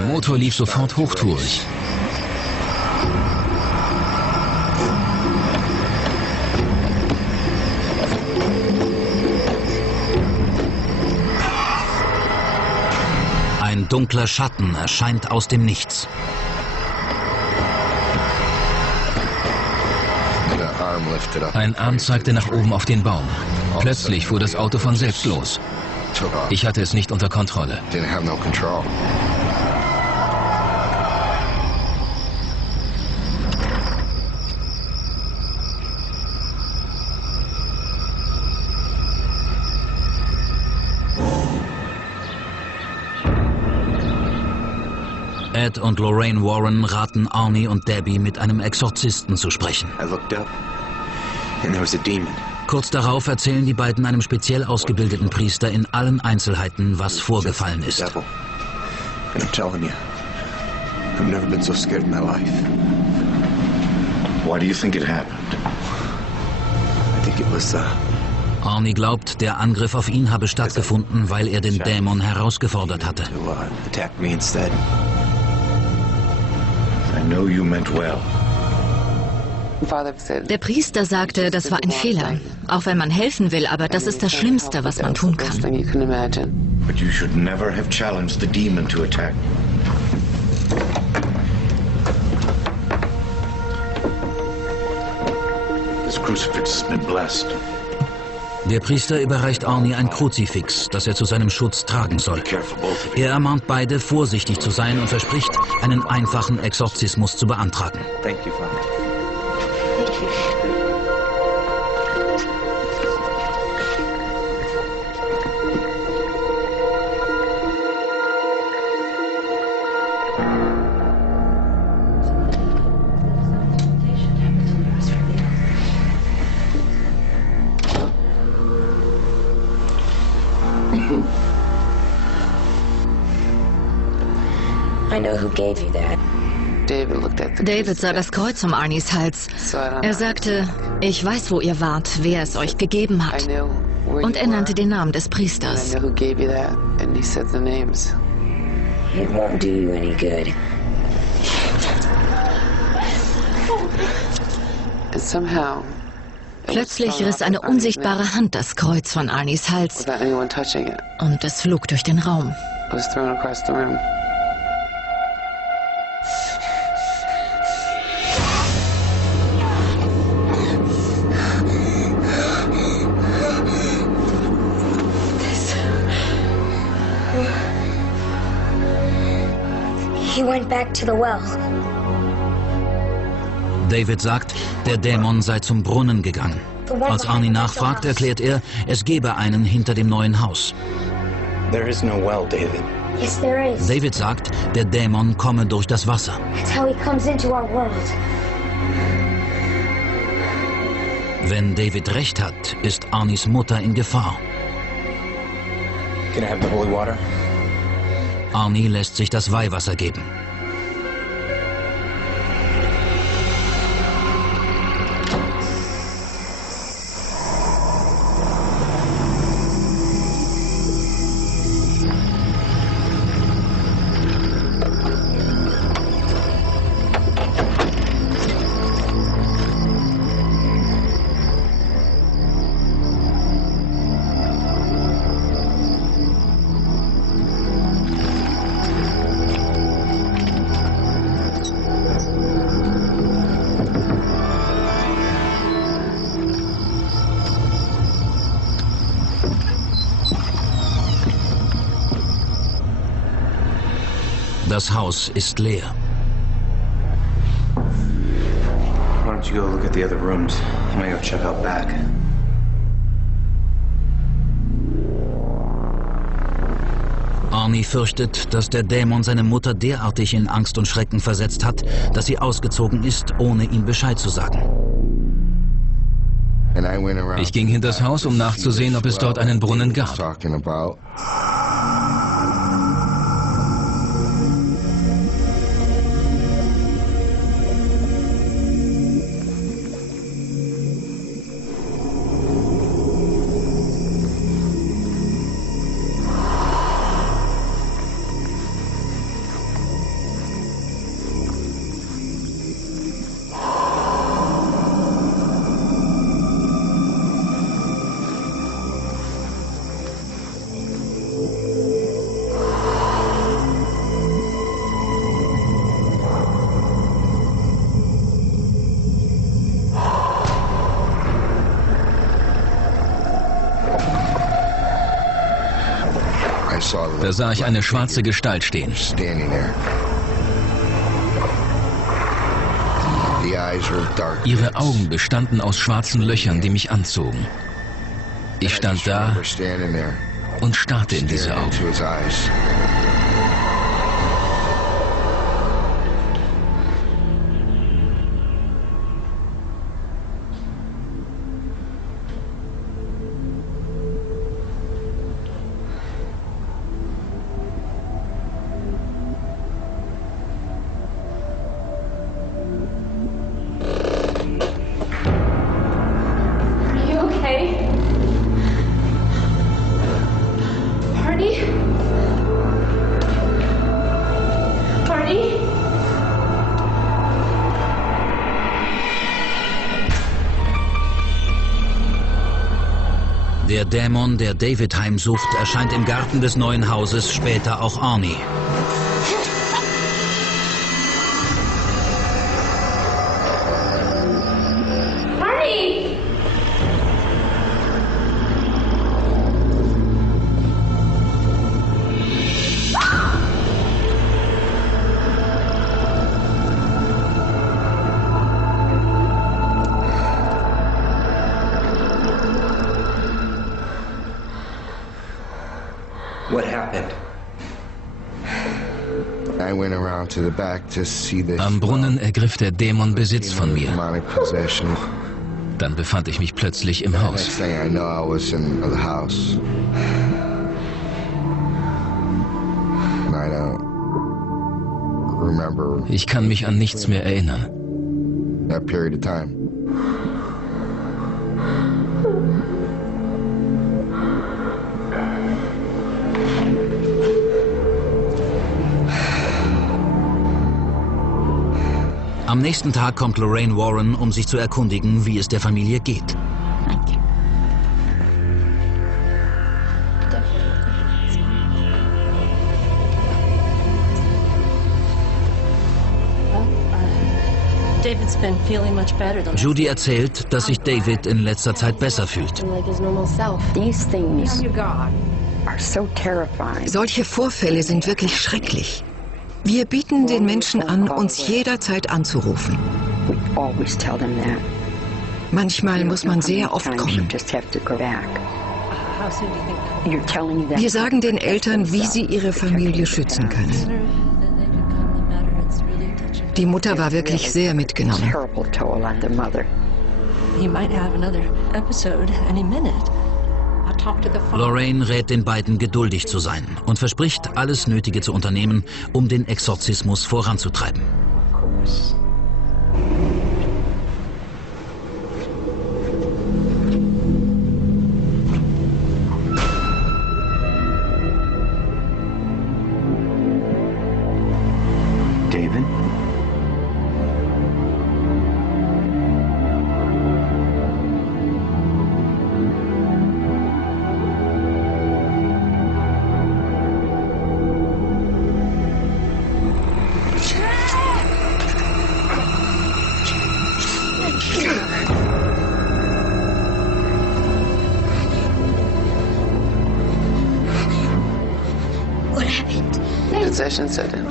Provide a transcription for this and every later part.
Der Motor lief sofort hochtourig. Ein dunkler Schatten erscheint aus dem Nichts. Ein Arm zeigte nach oben auf den Baum. Plötzlich fuhr das Auto von selbst los. Ich hatte es nicht unter Kontrolle. Ed und Lorraine Warren raten Arnie und Debbie, mit einem Exorzisten zu sprechen. Kurz darauf erzählen die beiden einem speziell ausgebildeten Priester in allen Einzelheiten, was vorgefallen ist. Arnie glaubt, der Angriff auf ihn habe stattgefunden, weil er den Dämon herausgefordert hatte. Der Priester sagte, das war ein Fehler. Auch wenn man helfen will, aber das ist das Schlimmste, was man tun kann. Der Priester überreicht Arnie ein Kruzifix, das er zu seinem Schutz tragen soll. Er ermahnt beide, vorsichtig zu sein und verspricht, einen einfachen Exorzismus zu beantragen. David sah das Kreuz um Arnies Hals. Er sagte, ich weiß, wo ihr wart, wer es euch gegeben hat. Und er nannte den Namen des Priesters. Plötzlich riss eine unsichtbare Hand das Kreuz von Arnies Hals und es flog durch den Raum. David sagt, der Dämon sei zum Brunnen gegangen. Als Arnie nachfragt, erklärt er, es gebe einen hinter dem neuen Haus. David sagt, der Dämon komme durch das Wasser. Wenn David recht hat, ist Arnies Mutter in Gefahr. Arnie lässt sich das Weihwasser geben. Das Haus ist leer. Why don't you go look at the other rooms? I'm gonna go check out back. Arnie fürchtet, dass der Dämon seine Mutter derartig in Angst und Schrecken versetzt hat, dass sie ausgezogen ist, ohne ihm Bescheid zu sagen. Ich ging hinters Haus, um nachzusehen, ob es dort einen Brunnen gab. Da sah ich eine schwarze Gestalt stehen. Ihre Augen bestanden aus schwarzen Löchern, die mich anzogen. Ich stand da und starrte in diese Augen. Der Dämon, der David heimsucht, erscheint im Garten des neuen Hauses, später auch Arnie. Am Brunnen ergriff der Dämon Besitz von mir. Dann befand ich mich plötzlich im Haus. Ich kann mich an nichts mehr erinnern. Am nächsten Tag kommt Lorraine Warren, um sich zu erkundigen, wie es der Familie geht. Judy erzählt, dass sich David in letzter Zeit besser fühlt. Solche Vorfälle sind wirklich schrecklich. Wir bieten den Menschen an, uns jederzeit anzurufen. Manchmal muss man sehr oft kommen. Wir sagen den Eltern, wie sie ihre Familie schützen können. Die Mutter war wirklich sehr mitgenommen. Lorraine rät den beiden, geduldig zu sein und verspricht, alles Nötige zu unternehmen, um den Exorzismus voranzutreiben. David?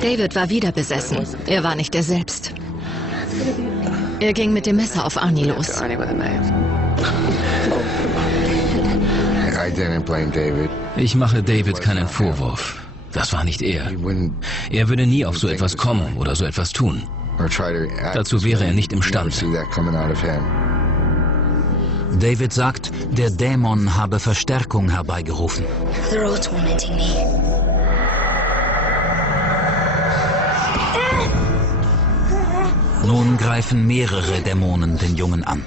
David war wieder besessen. Er war nicht er selbst. Er ging mit dem Messer auf Arnie los. Ich mache David keinen Vorwurf. Das war nicht er. Er würde nie auf so etwas kommen oder so etwas tun. Dazu wäre er nicht imstande. David sagt, der Dämon habe Verstärkung herbeigerufen. Nun greifen mehrere Dämonen den Jungen an.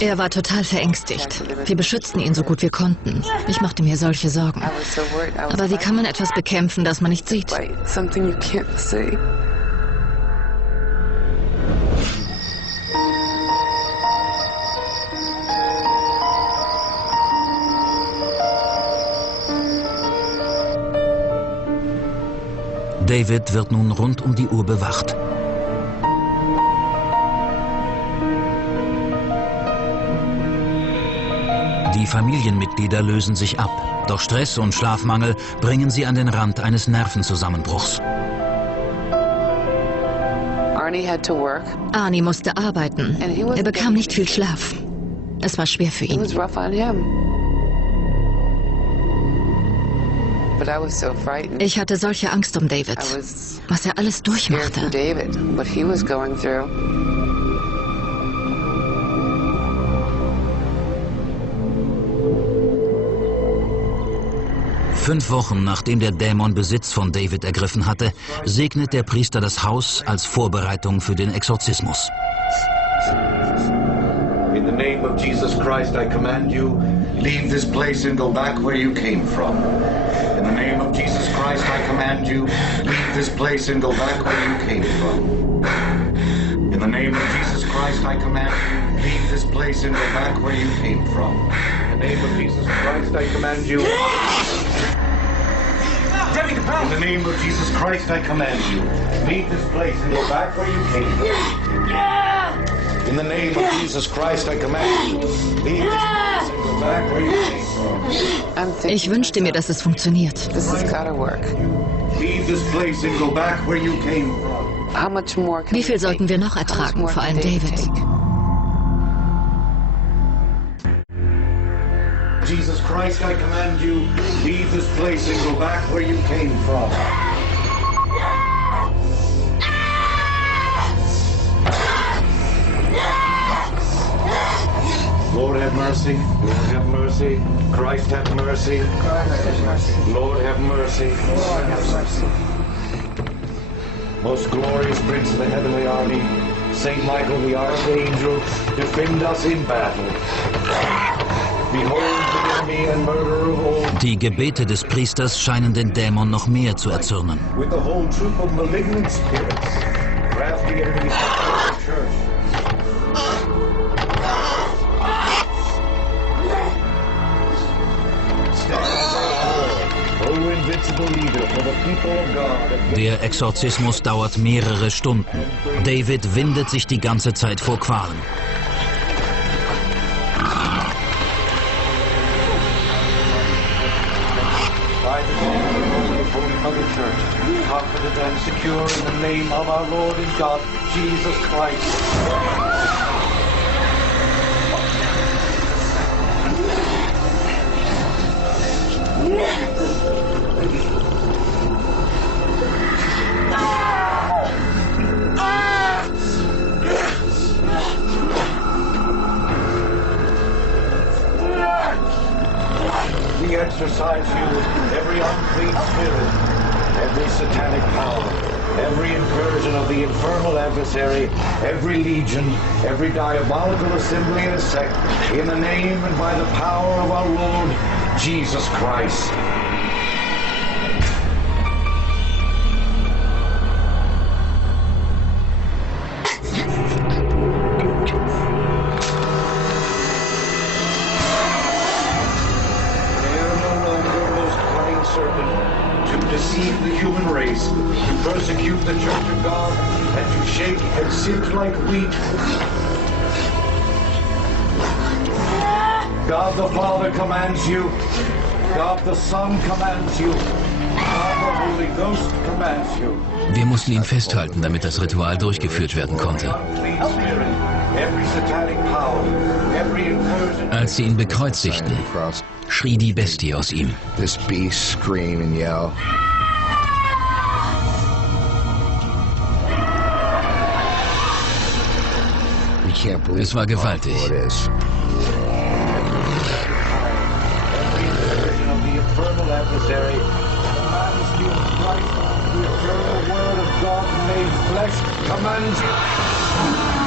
Er war total verängstigt. Wir beschützten ihn so gut wir konnten. Ich machte mir solche Sorgen. Aber wie kann man etwas bekämpfen, das man nicht sieht? David wird nun rund um die Uhr bewacht. Die Familienmitglieder lösen sich ab, doch Stress und Schlafmangel bringen sie an den Rand eines Nervenzusammenbruchs. Arnie musste arbeiten. Er bekam nicht viel Schlaf. Es war schwer für ihn. Ich hatte solche Angst um David, was er alles durchmachte. 5 Wochen nachdem der Dämon Besitz von David ergriffen hatte, segnet der Priester das Haus als Vorbereitung für den Exorzismus. In the name of Jesus Christ, I command you, leave this place and go back where you came from. In the name of Jesus Christ, I command you, leave this place and go back where you came from. In the name of Jesus Christ, I command you, leave this place and go back where you came from. In the name of Jesus Christ, I command you. In the name of Jesus Christ, I command you, leave this place and go back where you came from. In the name of Jesus Christ, I command you, leave this place and go back where you came from. Ich wünschte mir, dass es funktioniert. Leave this place and go back where you came from. Wie viel sollten wir noch ertragen, vor allem David? Jesus Christ, I command you, leave this place and go back where you came from. Lord have mercy, Lord have mercy, Christ have mercy, Lord have mercy. Most glorious Prince of the heavenly army, Saint Michael the Archangel, defend us in battle. Die Gebete des Priesters scheinen den Dämon noch mehr zu erzürnen. Der Exorzismus dauert mehrere Stunden. David windet sich die ganze Zeit vor Qualen. Confident and secure in the name of our Lord and God, Jesus Christ. We exorcise you, every unclean spirit, every satanic power, every incursion of the infernal adversary, every legion, every diabolical assembly and sect, in the name and by the power of our Lord Jesus Christ. Deceive the human race, to persecute the Church of God, and to shake and sift like wheat. God the Father commands you, God the Son commands you, God the Holy Ghost commands you. Wir mussten ihn festhalten, damit das Ritual durchgeführt werden konnte. Als sie ihn bekreuzigten, schrie die Bestie aus ihm. This beast scream and yell. Es war gewaltig. The eternal word of God made flesh commands you.